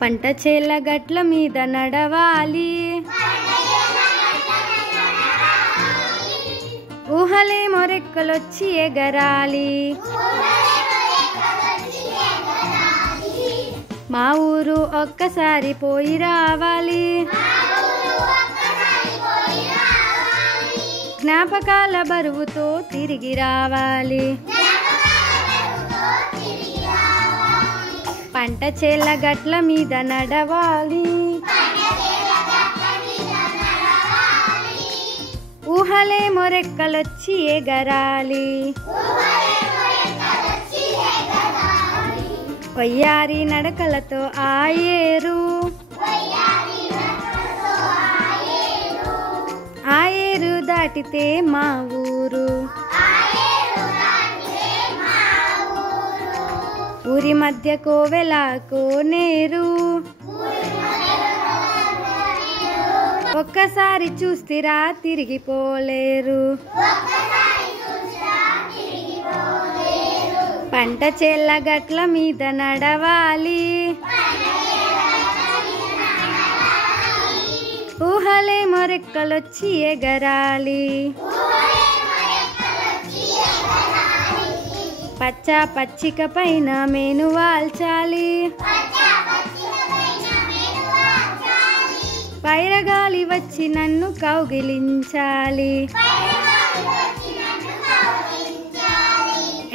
పంట చేల గట్ల మీద నడవాలి, ఊహలేమో రెక్కలొచ్చి ఎగరాలి. మా ఊరు ఒక్కసారి పోయి రావాలి, జ్ఞాపకాల బరువుతో తిరిగి రావాలి. పంట చేల గట్ల మీద నడవాలి, ఊహలేమో రెక్కలొచ్చి ఎగరాలి. వయ్యారి నడకలతో ఆయేరు, ఆయేరు దాటితే మా ఊరు. ఊరి మధ్య కోవెల కోనేరు, ఒక్కసారి చూస్తిరా తిరిగిపోలేరు. పంట చేల గట్ల మీద నడవాలి, ఊహలేమో రెక్కలొచ్చి ఎగరాలి. పచ్చ పచ్చిక పైన మేను వాల్చాలి, పైరగాలి వచ్చి నన్ను కౌగిలించాలి.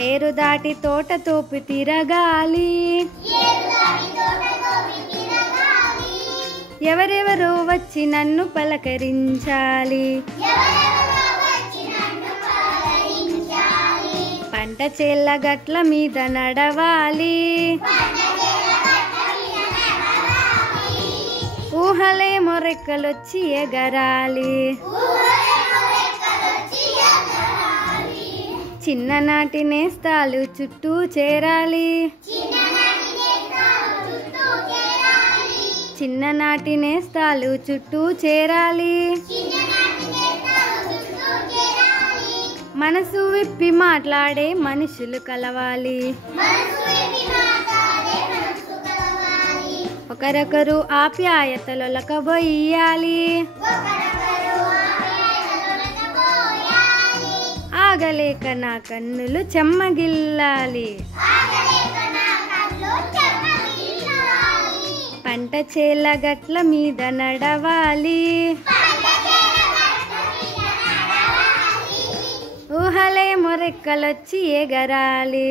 ఏరు దాటి తోట తోపి తిరగాలి, ఎవరెవరో వచ్చి నన్ను పలకరించాలి. పంట చేల గట్ల మీద నడవాలి, ఊహలేమో రెక్కలొచ్చి ఎగరాలి. చిన్ననాటి నేస్తాలు చుట్టూ చేరాలి, చిన్ననాటి నేస్తాలు చుట్టూ చేరాలి. మనసు విప్పి మాట్లాడే మనుషులు కలవాలి, ఒకరొకరు ఆప్యాయతలొలకబోయాలి. ఆగలేక నా కన్నులు చెమ్మగిల్లాలి, పంట చేల గట్ల మీద నడవాలి, ఊహలేమో రెక్కలొచ్చి ఎగరాలి.